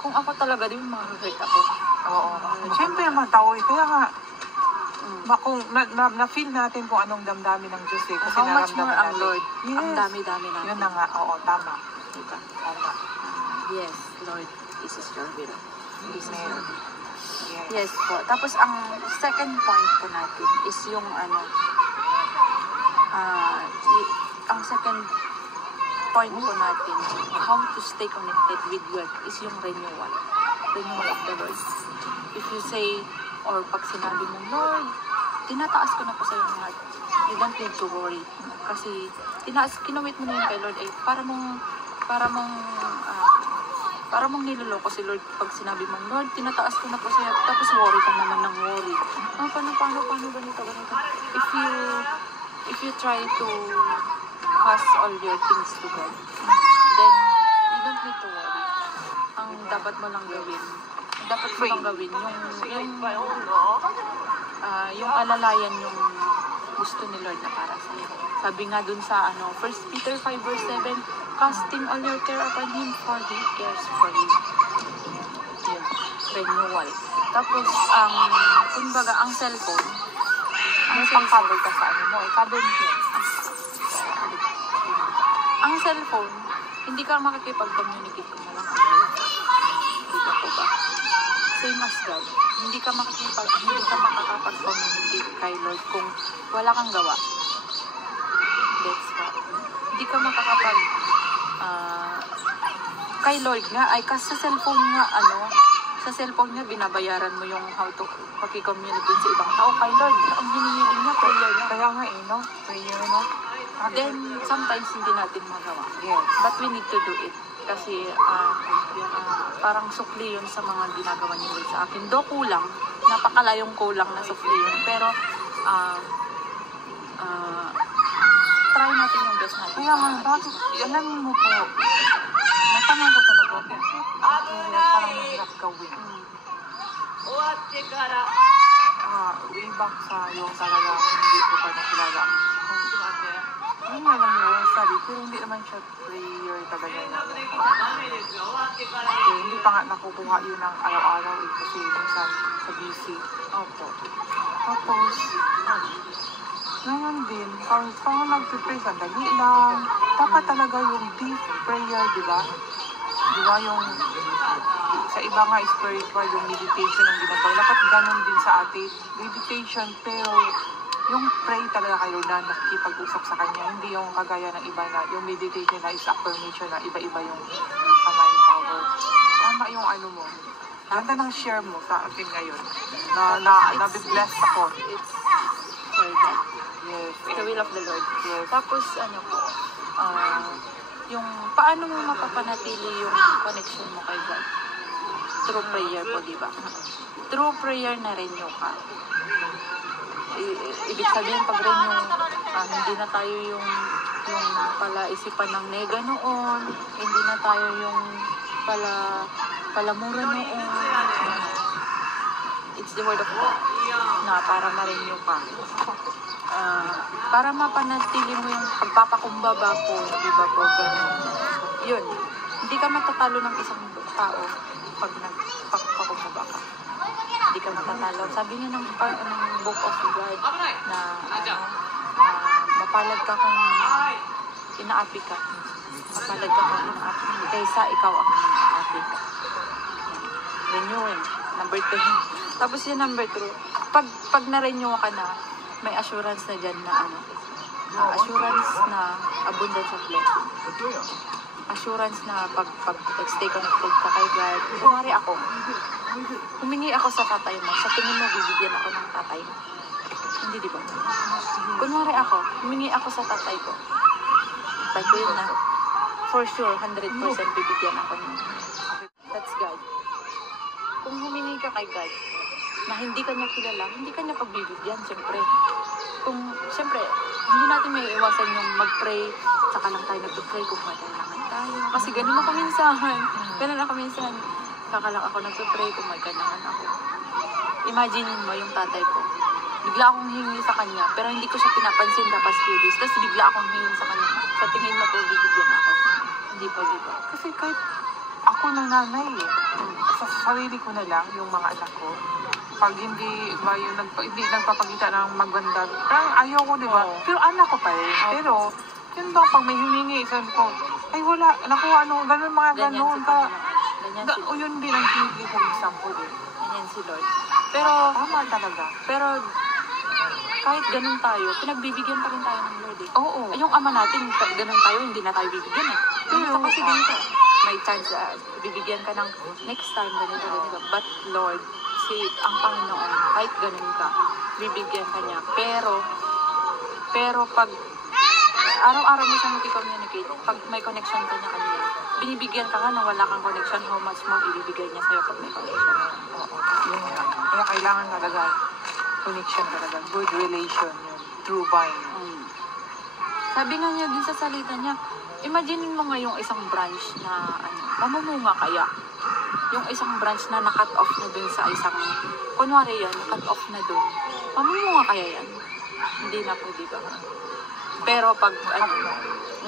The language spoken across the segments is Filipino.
Kung ako talaga din, makakahit ako. Oo. Siyempre naman tao eh. Kaya nga, kung na-feel natin kung anong damdamin ng Diyos eh. Kasi How much more ang natin. Lord? Yes. Ang dami-dami natin. Yun na nga. Oo, tama. Diba? Tama. Yes, Lord, this is your will. This is your will. Yes. Yes po. Tapos ang second point po natin is yung ang second point po natin, how to stay connected with God is yung renewal. Renewal of the Lord. If you say, or pag sinabi mo, Lord, tinataas ko na po sa iyong heart. You don't need to worry. Kasi, kinawit mo na yun kay Lord, eh, para mong niloloko si Lord pag sinabi mong, Lord, tinataas ko na po sa iyo, tapos worry ka naman ng worry. Paano, ganito. If you try to cast all your things to God, then you don't need to worry. Ang dapat mo lang gawin, yung alalayan yung gusto ni Lord na para sa iyo. Sabi nga dun sa 1 Peter 5 verse 7, casting all your care upon Him for He cares for you. Yun, renewal. Tapos, kumbaga, ang cellphone, May pang-cover ka sa mo. Cover mo yun. Ang cellphone, hindi ka makikipag-communicate kung walang Lord. Hindi ka po ba? Same as God. Hindi ka makakapag-communicate kay Lord kung wala kang gawa. That's what. Hindi ka makakapag kay Lord nga, ay kasi sa cellphone nga, sa cellphone nga, binabayaran mo yung how to paki-communicate sa ibang tao. Kay Lord, ang hinihiling niya, prayer niya. Kaya nga no? Prayer, no? Then, sometimes hindi natin magawa. Yes. But we need to do it. Kasi, parang sukli yun sa mga ginagawa niyo sa akin. Do kulang, napakalayong kulang na sukli yun. Pero, try natin yung best natin. Kaya nga, bakit, alam mo po, natanong ko talaga, parang mahirap gawin. Way back sa yung talaga, hindi ko pa nakilala. Yung nga lang yun, sabi, pero hindi naman siya prayer talaga na. Hindi pa nga nakukuha yun ng araw-araw eh, kasi minsan sa busy. Opo. Tapos, ngayon din, parang nag-pray, sandali lang. Dapat talaga yung deep prayer, di ba? Di ba yung, sa iba nga spiritual, yung meditation ang ginagawa. Dapat ganun din sa atin. Meditation, pero yung pray talaga kayo na nakikipag-usap sa kanya. Hindi yung kagaya ng iba na, yung meditation na is affirmation na iba-iba yung mind power. Tama yung mo. Ganda ng share mo sa akin ngayon. Na-bless ako. It's for God. Yes. It's the will of the Lord. Yes. Tapos, yung paano mo mapapanatili yung connection mo kay God? Through prayer po, di ba? Through prayer na renew ka. Ibig sabihin, pag renew, hindi na tayo yung palaisipan ng nega noon, hindi na tayo yung palamura noon. It's the word of God na para ma-renew ka. Para mapanatili mo yung pagpapakumbaba ko, di ba po, ganun. Yun, hindi ka matatalo ng isang tao pag nagpapakumbaba ka. Hindi ka matatalo. Sabi niya ng Book of God na mapalad ka kung inaapi ka. Mapalad ka kung inaapi ka. Kaysa ikaw ang inaapi ka. Renewing. Number 2. Tapos yung number 3. Pag na-renew ka na, may assurance na dyan na assurance na abundance of blessing. Assurance na pag stay connected ka kay God. Kunwari ako, humingi ako sa tatay mo, sa tingin mo bibigyan ako ng tatay mo. Hindi, di ba? Kunwari ako, humingi ako sa tatay ko. Tatay ko yun na, for sure, 100% bibigyan ako niya. That's God. Kung humingi ka kay God, na hindi ka niya kilala, hindi ka niya pagbibigyan, siyempre. Siyempre, hindi natin may iwasan yung mag-pray, saka lang tayo nag-pray kung madalaman tayo. Kasi ganun ako minsan. Saka lang ako nag-pray kung madalaman ako. Imagine mo yung tatay ko. Bigla akong hingi sa kanya, pero hindi ko siya pinapansin the past few days. Tapos bigla akong hingi sa kanya. Sa tingin mo po, bibigyan ako. Hindi pa. Kasi kahit ako ng nanay sa sarili ko na lang, yung mga anak ko. Pag hindi ba yung hindi nagpapakita ng maganda, parang ayaw ko, di ba? Oo. Pero anak ko pa rin. Oo. Pero, yun ba, pag may humingi, sabi ko, ay wala, naku, ano, ganun mga Ganyan ganun. si Panginoon. Ganyan si O yun din ang bibigay kong example eh. Ganyan si Lord. Pero, Tama talaga. pero, kahit ganun tayo, pinagbibigyan pa rin tayo ng Lord eh. Oo. Yung ama natin, ganun tayo, hindi na tayo bibigyan eh. Ganito Pero, kasi ganito. May chance, bibigyan ka ng next time, ganito, ganito. But Lord, ang Panginoon, kahit ganun ka, bibigyan ka niya. Pero pag araw-araw mo siyang communicate, pag may connection ka niya kanina, binibigyan ka nga na wala kang connection, how much more ibibigay niya sa'yo pag may connection. Oo. Yun nga. Kaya kailangan talaga, connection talaga, good relation yun, true vine. Sabi nga niya dun sa salita niya, imagine mo nga yung isang branch na mamumunga kaya. Yung isang branch na na-cut off na dun sa isang, kunwari yan, na-cut off na dun. Mamumunga kaya yan? Hindi na pwede ba? Pero pag,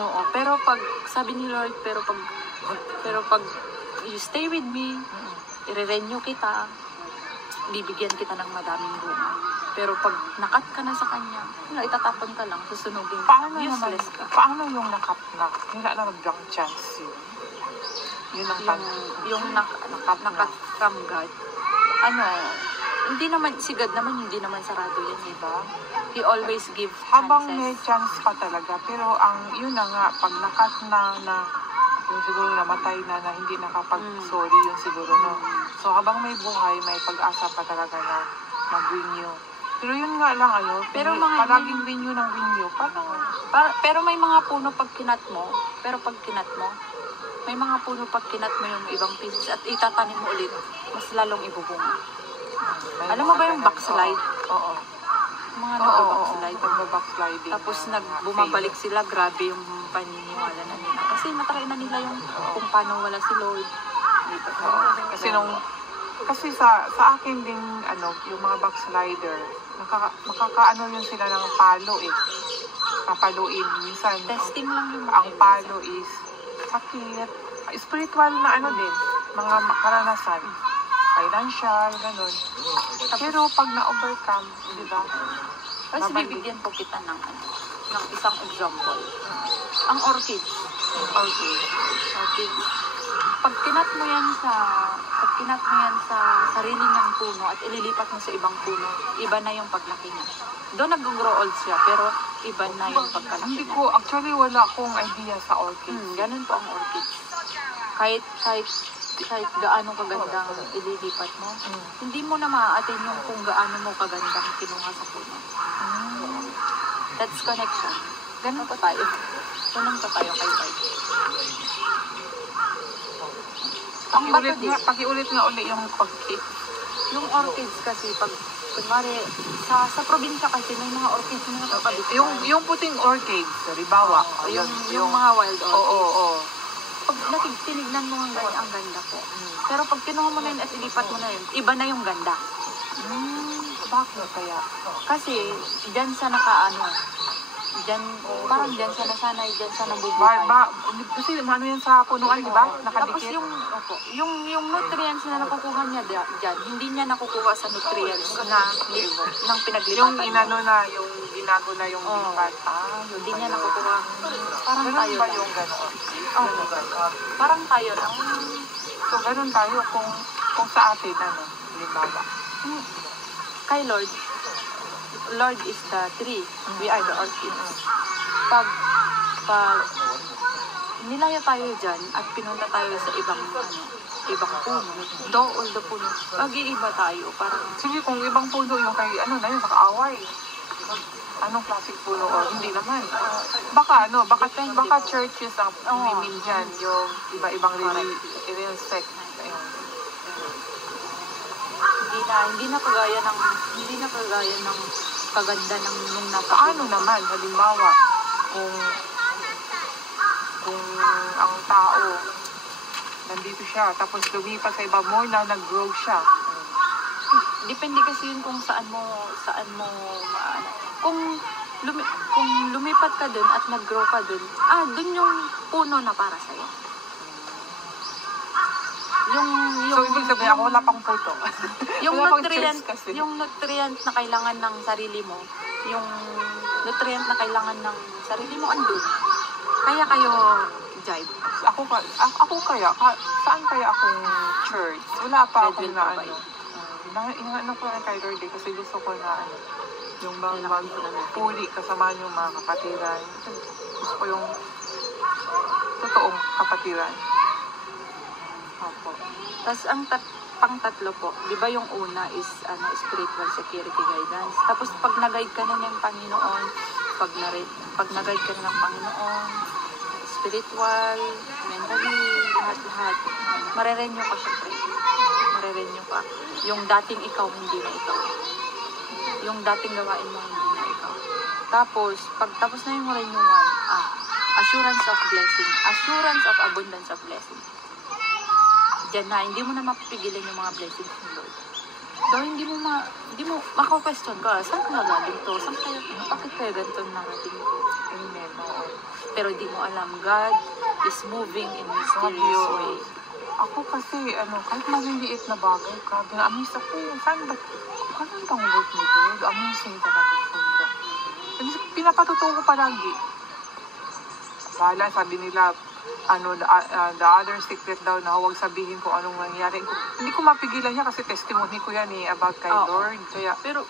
oo, pero pag, sabi ni Lord, pero pag you stay with me, i-renew kita, bibigyan kita ng madaming bunga. Pero pag nakat ka na sa kanya, wala, itatapon ka lang, susunugin ka, Paano naman, useless ka. paano yung nakap na, wala na mag-drunk chance yun? Yun ang Yung nakat from God, hindi naman, si God naman, hindi naman sarado yan, diba? He always give habang chances. may chance pa talaga, pero ang yun na nga, pag nakat na yung siguro namatay na hindi nakapag-sorry yung siguro no. So habang may buhay, may pag-asa pa talaga na mag-renew. Pero yun nga lang Pero palaging renew ng renew, parang pero may mga puno pag kinat mo, may mga puno pag kinat mo yung ibang pieces at itatanim mo ulit, mas lalong ibubunga. Alam mo ba yung backslide? Oo. Mga nag-backslide. Backsliding. Tapos bumabalik sila, grabe yung paniniwala na nila. Kasi matry na nila yung kung paano wala si Lord. Kasi sa akin din, yung mga backslider, makakaano yun sila ng palo eh. Papaluin. Minsan, Testing lang yung ang palo is sakit. Spiritual na din, mga karanasan. Financial, ganun. Pero pag na-overcome, di ba? Kasi bibigyan po kita ng isang example. Ang orchids. Orchids. Pag kinat mo yan sa sarili ng puno at ililipat mo sa ibang puno, iba na yung paglaki niya. Doon nag-grow old siya, pero iba na yung pagkalaki Hindi niya. ko, actually wala akong idea sa orchids. Ganun po ang orchids. Kahit gaano kagandang ililipat mo, hindi mo na ma-attain yung kung gaano mo kagandang kinuha sa puno. That's connection. Ganun pa tayo. Ganun pa tayo kay Lord. Ang bato din. Pakiulit nga uli yung orchids. Yung orchids kasi, pag kunwari, sa probinsya kasi may mga orchids na nakakabit. Yung puting orchids, ribawa. Yung mga wild orchids. Oo. Pag tinignan mo ang ganyan, ang ganda po. Pero pag kinuha mo na yun at ilipat mo na yun, iba na yung ganda. Bakit kaya? Kasi, dyan sa parang dyan sa nasanay, dyan sa nabubuhay. Kasi ano yan sa punuan, di ba? Tapos Nakadikit. yung nutrients na nakukuha niya dyan, hindi niya nakukuha sa nutrients ng pinaglipatan. Yung ginago na yung lipat. Hindi niya nakukuha. Parang Ganun tayo ba lang. yung gano'n? Parang tayo lang. So, ganun tayo kung sa atin, halimbawa. Kay Lord is the tree. We are the orchids. Pag nilaya tayo dyan at pinunta tayo sa ibang puno, all the puno, mag-iiba tayo. Parang, Sige, kung ibang puno yung kay, nakaaway. Anong klaseng puno or hindi naman. Baka churches ang women dyan, yung iba-ibang religious sect. hindi na kagaya ng kaganda ng nung nasa. Paano naman, halimbawa, kung ang tao nandito siya, tapos lumipat sa iba more na nag-grow siya. Depende kasi yun kung saan mo kung lumipat ka dun at nag-grow ka dun, dun yung puno na para sa'yo. So, ibig sabihin, ako wala pang photo. yung wala pang nutrient, choice kasi. yung nutrient na kailangan ng sarili mo, yung nutrient na kailangan ng sarili mo andun. Kaya kayo jive. Ako kaya, saan kaya akong church? Wala pa Red akong Will na pa ba ano. yun? Inaano ko lang kay Lord kasi gusto ko na ano, yung bang Kailangan ko na puli kasama yung mga kapatiran. Gusto ko yung totoong kapatiran. Opo. Tapos ang pang-tatlo po, di ba yung una is spiritual security guidance. Tapos pag nag-guide ka na ng Panginoon, pag nag-guide ka na ng Panginoon, spiritual, mentally, lahat-lahat, marerenew ka syempre. Marerenew ka. Yung dating ikaw, hindi na ikaw. Yung dating gawain mo, hindi na ikaw. Tapos, pag tapos na yung renewal, assurance of blessing, assurance of abundance of blessing. Diyan na, hindi mo na mapipigilan yung mga blessings ng Lord. Though hindi mo mako-question ka, saan ka nagaling to? Saan kaya, bakit kaya ganito narating ko? Amen. Oo. Pero di mo alam, God is moving in mysterious way. Ako kasi, kahit maliliit na bagay, grabe na amaze ako. Saan ba? Ganun bang work ni Lord? Amazing talaga siya. Pinapatutuwa ko palagi. Bahala, sabi nila, the other secret daw na huwag sabihin kung anong nangyari. Hindi ko mapigilan niya kasi testimony ko yan about kay Lord. Kaya, pero,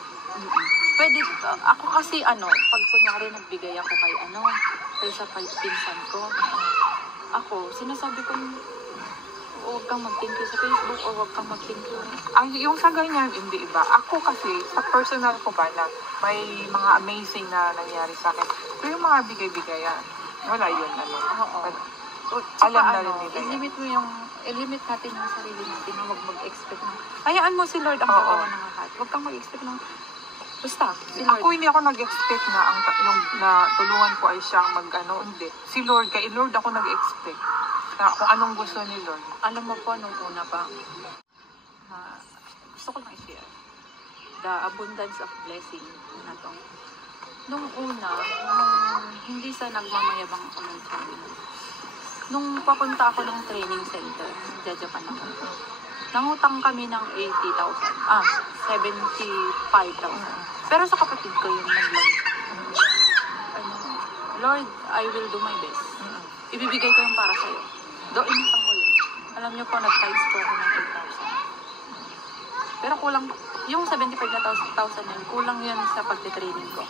pwede, ako kasi pag kunyari nagbigay ako kay sa pinsan ko, ako, sinasabi ko, huwag kang mag-thank you sa Facebook o huwag kang mag-thank you. yung sa ganyan, hindi iba. Ako kasi, sa personal ko ba na may mga amazing na nangyari sa akin. Pero yung mga bigay-bigayan, wala yun. Alam na rin nila. I-limit natin yung sarili natin na mag-expect ng, hayaan mo si Lord ang gagawa ng lahat. Huwag kang mag-expect ng, basta, si Lord. Ako hindi ako nag-expect na yung na tulungan ko ay siya hindi. Si Lord, kay Lord ako nag-expect na kung anong gusto ni Lord. Alam mo po, nung una pa, gusto ko lang i-share, the abundance of blessing na to. Nung una, hindi sa nagmamayabang ako ng sarili. Nung papunta ako ng training center, Japan ako, nangutang kami ng 75,000. Pero sa kapatid ko yung nag-loan. Lord, I will do my best. Ibibigay ko yung para sa'yo. Inutang ko yun. Alam niyo po, nag-times po ako ng 8,000. Pero kulang, yung 75,000 na yun, kulang yun sa pagtitraining ko.